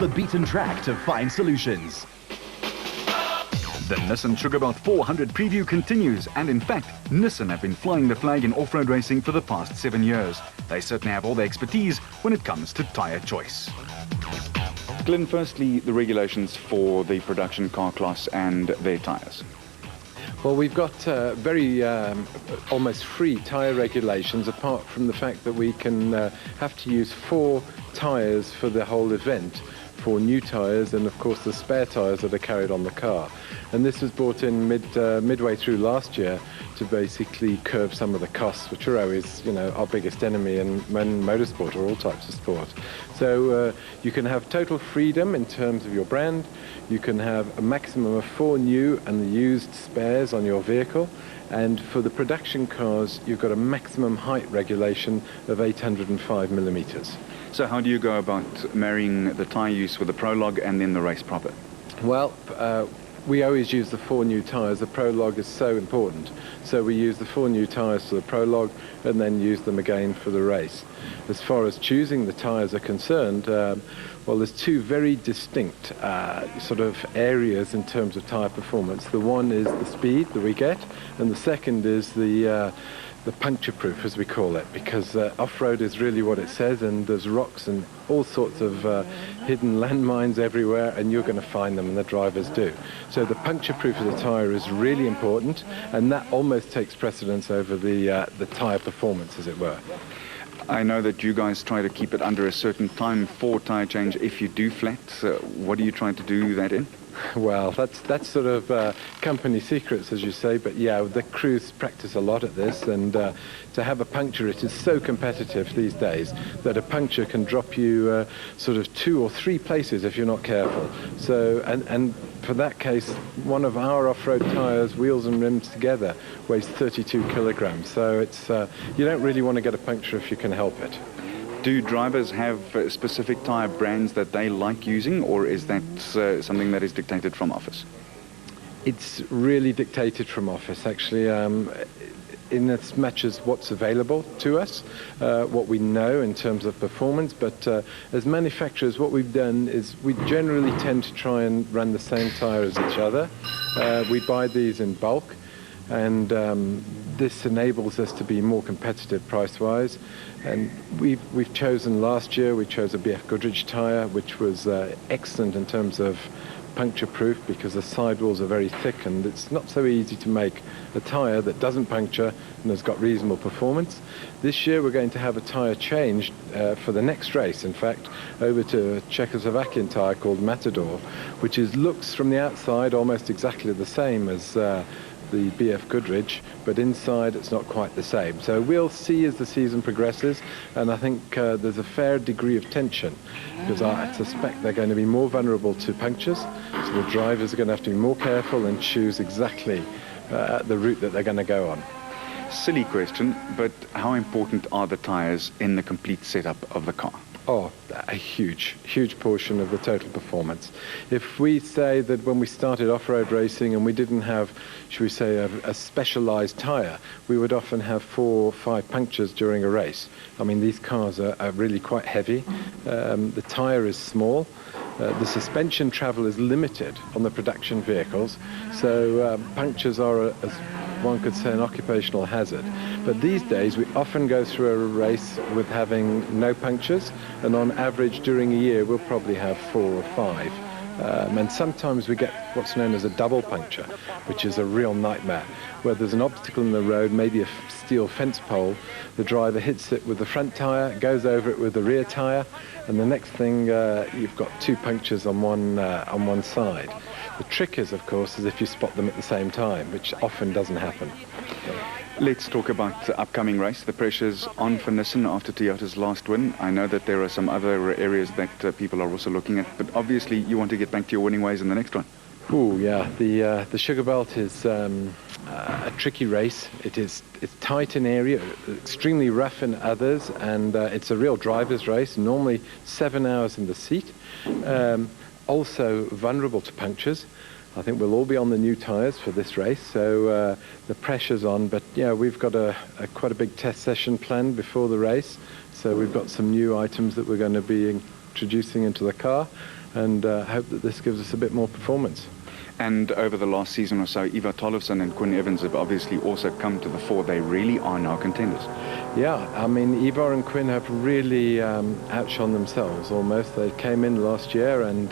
the beaten track to find solutions. The Nissan Sugarbelt 400 preview continues, and in fact, Nissan have been flying the flag in off-road racing for the past 7 years. They certainly have all the expertise when it comes to tyre choice. Glyn, firstly, the regulations for the production car class and their tyres. Well, we've got very almost free tyre regulations, apart from the fact that we can have to use 4 tyres for the whole event, 4 new tyres, and of course the spare tyres that are carried on the car. And this was brought in midway through last year to basically curb some of the costs, which are always, you know, our biggest enemy in motorsport or all types of sport. So you can have total freedom in terms of your brand. You can have a maximum of 4 new and the used spares on your vehicle. And for the production cars, you've got a maximum height regulation of 805 millimeters. So how do you go about marrying the tyre use with the prologue and then the race proper? Well, we always use the 4 new tyres. The prologue is so important. So we use the 4 new tyres for the prologue and then use them again for the race. As far as choosing the tyres are concerned, well, there's 2 very distinct sort of areas in terms of tyre performance. The one is the speed that we get, and the second is the puncture proof, as we call it, because off-road is really what it says, and there's rocks and all sorts of hidden landmines everywhere, and you're going to find them, and the drivers do. So the puncture proof of the tyre is really important, and that almost takes precedence over the tyre performance, as it were. I know that you guys try to keep it under a certain time for tyre change if you do flat. What are you trying to do that in? Well, that's sort of company secrets, as you say, but yeah, the crews practice a lot at this, and to have a puncture, it is so competitive these days that a puncture can drop you sort of 2 or 3 places if you're not careful. So, and for that case, one of our off-road tyres, wheels and rims together, weighs 32 kilograms. So it's you don't really want to get a puncture if you can help it. Do drivers have specific tyre brands that they like using, or is that something that is dictated from office? It's really dictated from office, actually, in as much as what's available to us, what we know in terms of performance. But as manufacturers, what we've done is we generally tend to try and run the same tyre as each other. We buy these in bulk, and this enables us to be more competitive price-wise. And we've chosen last year, we chose a BF Goodrich tyre, which was excellent in terms of puncture proof, because the sidewalls are very thick, and it's not so easy to make a tyre that doesn't puncture and has got reasonable performance. This year we're going to have a tyre change for the next race, in fact, over to a Czechoslovakian tyre called Matador, which looks from the outside almost exactly the same as the BF Goodrich, but inside it's not quite the same. So we'll see as the season progresses, and I think there's a fair degree of tension, because I suspect they're going to be more vulnerable to punctures, so the drivers are going to have to be more careful and choose exactly the route that they're going to go on. Silly question, but how important are the tyres in the complete setup of the car? Oh, a huge portion of the total performance. If we say that when we started off-road racing and we didn't have, should we say, a specialized tyre, we would often have 4 or 5 punctures during a race. I mean, these cars are really quite heavy. The tyre is small. The suspension travel is limited on the production vehicles, so punctures are, as one could say, an occupational hazard. But these days we often go through a race with having no punctures, and on average during a year we'll probably have 4 or 5. And sometimes we get what's known as a double puncture, which is a real nightmare, where there's an obstacle in the road, maybe a steel fence pole, the driver hits it with the front tyre, goes over it with the rear tyre, and the next thing you've got 2 punctures on one side. The trick is, of course, is if you spot them at the same time, which often doesn't happen. Let's talk about the upcoming race. The pressure's on for Nissan after Toyota's last win. I know that there are some other areas that people are also looking at, but obviously you want to get back to your winning ways in the next one. Oh yeah, the Sugarbelt is a tricky race. It's tight in area, extremely rough in others, and it's a real driver's race. Normally 7 hours in the seat. Also vulnerable to punctures. I think we'll all be on the new tyres for this race, so the pressure's on. But yeah, we've got quite a big test session planned before the race, so we've got some new items that we're going to be introducing into the car, and hope that this gives us a bit more performance. And over the last season or so, Ivar Tollefsen and Quinn Evans have obviously also come to the fore. They really are now contenders. Yeah, I mean, Ivar and Quinn have really outshone themselves almost. They came in last year and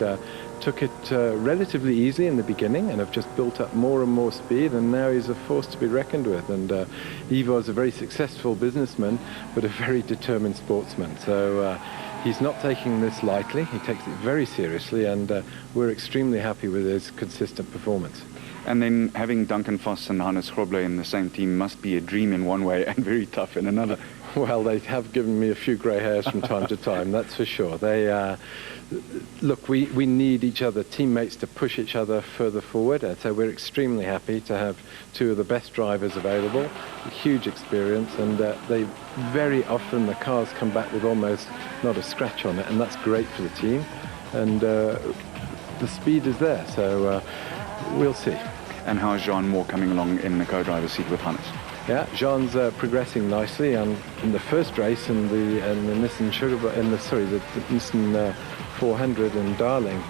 took it relatively easy in the beginning and have just built up more and more speed, and now he's a force to be reckoned with. And Ivar's a very successful businessman, but a very determined sportsman. So he's not taking this lightly. He takes it very seriously, and we're extremely happy with his consistent performance. And then having Duncan Voss and Hannes Grobler in the same team must be a dream in one way and very tough in another. Well, they have given me a few grey hairs from time to time, that's for sure. They look, we need each other, teammates, to push each other further forward. And so we're extremely happy to have two of the best drivers available, huge experience, and they very often, the cars come back with almost not a scratch on it, and that's great for the team. And the speed is there, so we'll see. And how is Jean Moore coming along in the co-driver's seat with Hannes? Yeah, Jean's progressing nicely. In the first race in the Nissan the Nissan 400 in Darling,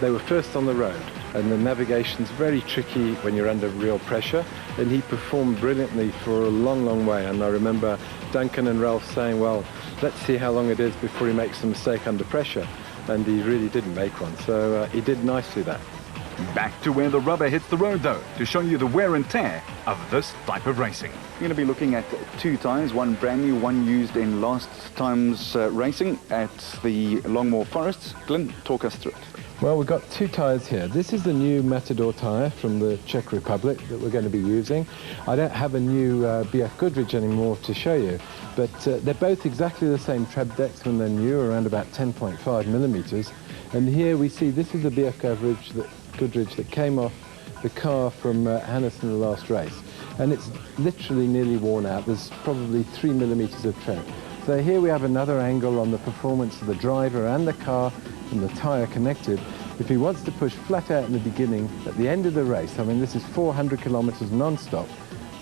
they were first on the road, and the navigation's very tricky when you're under real pressure, and he performed brilliantly for a long, long way. And I remember Duncan and Ralph saying, well, let's see how long it is before he makes a mistake under pressure, and he really didn't make one, so he did nicely that. Back to where the rubber hits the road, though, to show you the wear and tear of this type of racing. You're going to be looking at two tyres, one brand new, one used in last time's racing at the Longmore Forests. Glyn, talk us through it. Well, we've got two tyres here. This is the new Matador tyre from the Czech Republic that we're going to be using. I don't have a new BF Goodrich anymore to show you, but they're both exactly the same tread decks when they're new, around about 10.5 millimetres. And here we see this is a BF Goodrich that came off the car from Hannes in the last race, and it's literally nearly worn out. There's probably 3 millimetres of tread. So here we have another angle on the performance of the driver and the car and the tyre connected. If he wants to push flat out in the beginning, at the end of the race, I mean, this is 400 kilometres non-stop,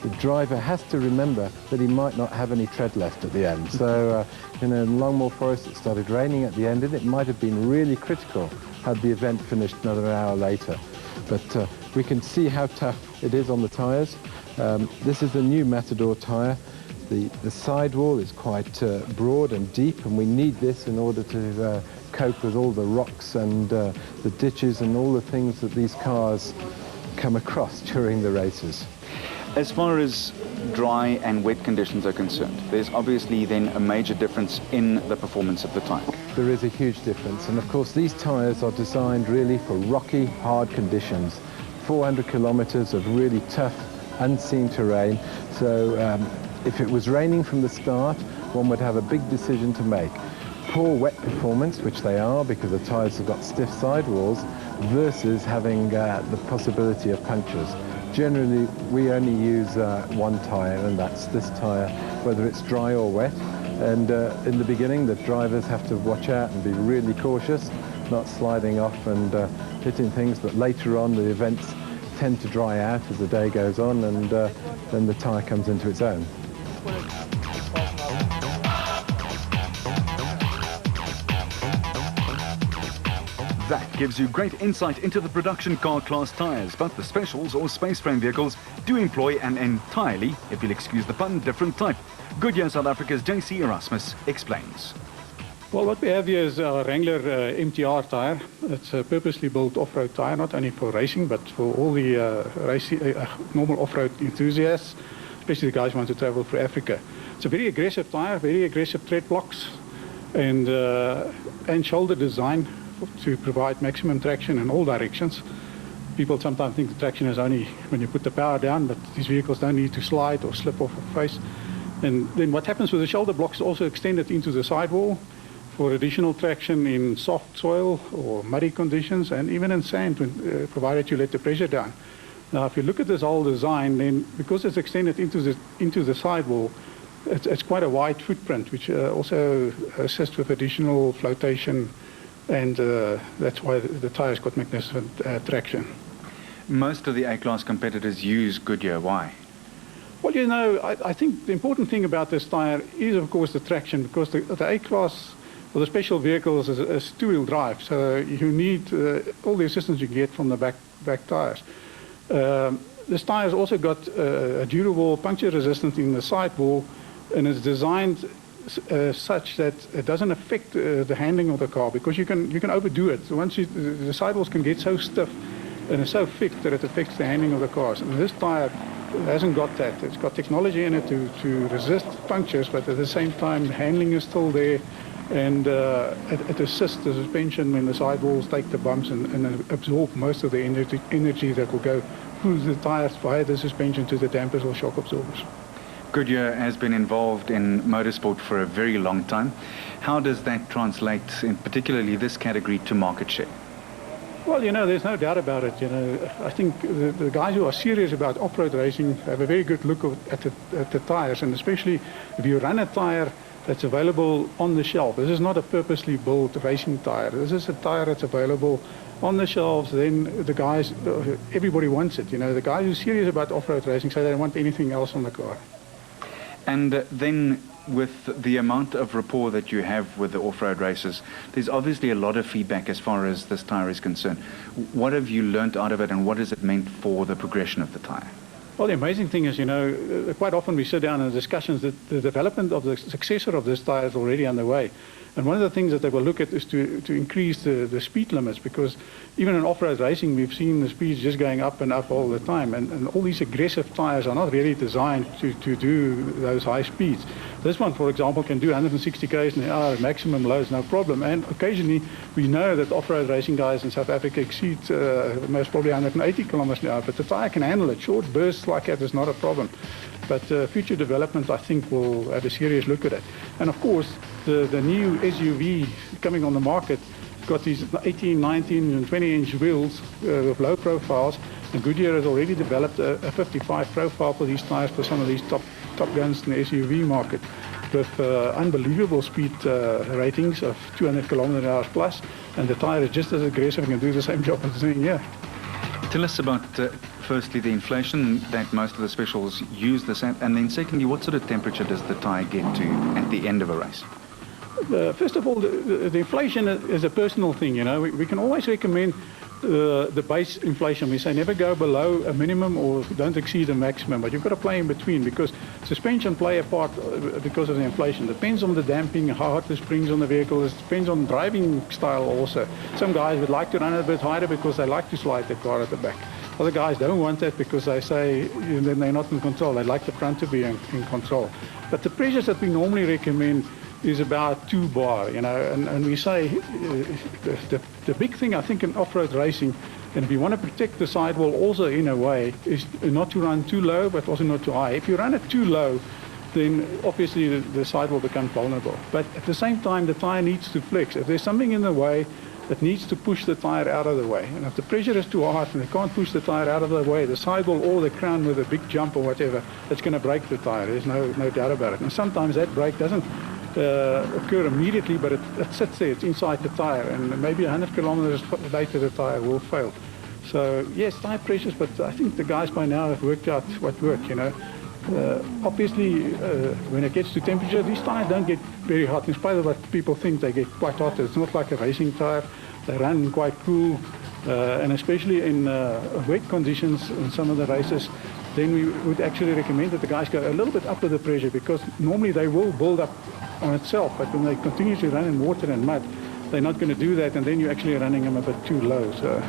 the driver has to remember that he might not have any tread left at the end. So, in Longmore Forest, it started raining at the end, and it might have been really critical had the event finished another hour later. But we can see how tough it is on the tyres. This is the new Matador tyre. The sidewall is quite broad and deep, and we need this in order to cope with all the rocks and the ditches and all the things that these cars come across during the races. As far as dry and wet conditions are concerned, there's obviously then a major difference in the performance of the tyre. There is a huge difference, and of course these tyres are designed really for rocky, hard conditions. 400 kilometres of really tough, unseen terrain. So if it was raining from the start, one would have a big decision to make. Poor wet performance, which they are because the tyres have got stiff sidewalls, versus having the possibility of punctures. Generally, we only use one tyre, and that's this tyre, whether it's dry or wet. And in the beginning, the drivers have to watch out and be really cautious, not sliding off and hitting things. But later on, the events tend to dry out as the day goes on, and then the tyre comes into its own. That gives you great insight into the production car class tyres, but the specials or space frame vehicles do employ an entirely, if you'll excuse the pun, different type. Goodyear South Africa's JC Erasmus explains. Well, what we have here is our Wrangler MTR tyre. It's a purposely built off-road tyre, not only for racing, but for all the normal off-road enthusiasts, especially the guys who want to travel through Africa. It's a very aggressive tyre, very aggressive tread blocks, and shoulder design to provide maximum traction in all directions. People sometimes think the traction is only when you put the power down, but these vehicles don't need to slide or slip off a face. And then what happens with the shoulder blocks is also extended into the sidewall for additional traction in soft soil or muddy conditions, and even in sand, when, provided you let the pressure down. Now, if you look at this whole design, then because it's extended into the sidewall, it's quite a wide footprint, which also assists with additional flotation, and that's why the tyre's got magnificent traction. Most of the A-class competitors use Goodyear. Why? Well, I think the important thing about this tyre is, of course, the traction, because the A-class Well, the special vehicles is two-wheel drive, so you need all the assistance you can get from the back tires. This tire has also got a durable puncture resistant in the sidewall, and it's designed such that it doesn't affect the handling of the car, because you can overdo it. So once the sidewalls can get so stiff and it's so thick that it affects the handling of the cars. And this tire hasn't got that. It's got technology in it to resist punctures, but at the same time the handling is still there, and it assists the suspension when the sidewalls take the bumps and absorb most of the energy that will go through the tires via the suspension to the dampers or shock absorbers. Goodyear has been involved in motorsport for a very long time. How does that translate, in particularly this category, to market share? Well, there's no doubt about it. I think the guys who are serious about off-road racing have a very good look at the tires, and especially if you run a tire that's available on the shelf. This is not a purposely built racing tire. This is a tire that's available on the shelves. Then the guys, everybody wants it. The guys who are serious about off-road racing say they don't want anything else on the car. And then with the amount of rapport that you have with the off-road racers, there's obviously a lot of feedback as far as this tyre is concerned. What have you learnt out of it, and what has it meant for the progression of the tyre? Well, the amazing thing is, quite often we sit down in discussions that the development of the successor of this tyre is already underway. And one of the things that they will look at is to increase the speed limits, because even in off-road racing, we've seen the speeds just going up and up all the time. And all these aggressive tyres are not really designed to do those high speeds. This one, for example, can do 160 km an hour at maximum loads, no problem. And occasionally, we know that off-road racing guys in South Africa exceed most probably 180 km an hour. But the tyre can handle it. Short bursts like that is not a problem. But future development, I think, will have a serious look at it. And of course, the new SUV coming on the market got these 18, 19 and 20-inch wheels with low profiles. And Goodyear has already developed a 55 profile for these tires for some of these top guns in the SUV market, with unbelievable speed ratings of 200 km an hour plus. And the tire is just as aggressive and can do the same job as it's doing here. Tell us about, firstly, the inflation that most of the specials use this at, and then secondly, what sort of temperature does the tyre get to at the end of a race? First of all, the inflation is a personal thing. We can always recommend the base inflation. We say never go below a minimum or don't exceed a maximum, but you've got to play in between, because suspension play a part because of the inflation. Depends on the damping, how hot the springs on the vehicle. It depends on driving style also. Some guys would like to run a bit higher because they like to slide the car at the back. Other guys don't want that because they say then they're not in control. They like the front to be in control. But the pressures that we normally recommend is about 2 bar, and we say the big thing I think in off-road racing, and if you want to protect the sidewall also in a way, is not to run too low but also not too high. If you run it too low, then obviously the sidewall becomes vulnerable. But at the same time, the tire needs to flex. If there's something in the way, it needs to push the tire out of the way. And if the pressure is too hard and they can't push the tire out of the way, the sidewall or the crown with a big jump or whatever, it's going to break the tire. There's no doubt about it. And sometimes that break doesn't occur immediately, but it sits there, it's inside the tire, and maybe 100 kilometers later the tire will fail. So yes, tire pressures, but I think the guys by now have worked out what works. Obviously, when it gets to temperature, these tires don't get very hot. In spite of what people think, they get quite hot. It's not like a racing tire. They run quite cool, and especially in wet conditions in some of the races, then we would actually recommend that the guys go a little bit up with the pressure, because normally they will build up on itself, but when they continue to run in water and mud, they're not going to do that, and then you're actually running them a bit too low. So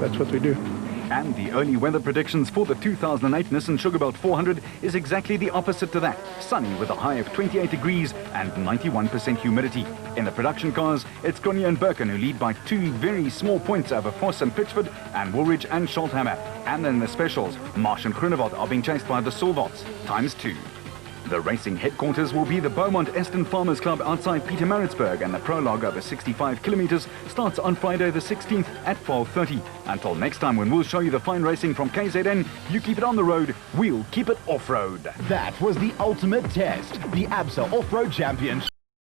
that's what we do. And the early weather predictions for the 2008 Nissan Sugarbelt 400 is exactly the opposite to that. Sunny with a high of 28 degrees and 91% humidity. In the production cars, it's Goodyear and Birkin who lead by 2 very small points over Voss and Pitchford, and Woolwich and Scholthammer. And then the specials, Marsh and Groenewald are being chased by the Solvolts, ×2. The racing headquarters will be the Beaumont Eston Farmers Club outside Pietermaritzburg, and the prologue over 65 kilometers starts on Friday the 16th at 12:30. Until next time, when we'll show you the fine racing from KZN, you keep it on the road, we'll keep it off-road. That was the ultimate test, the ABSA Off-Road Championship.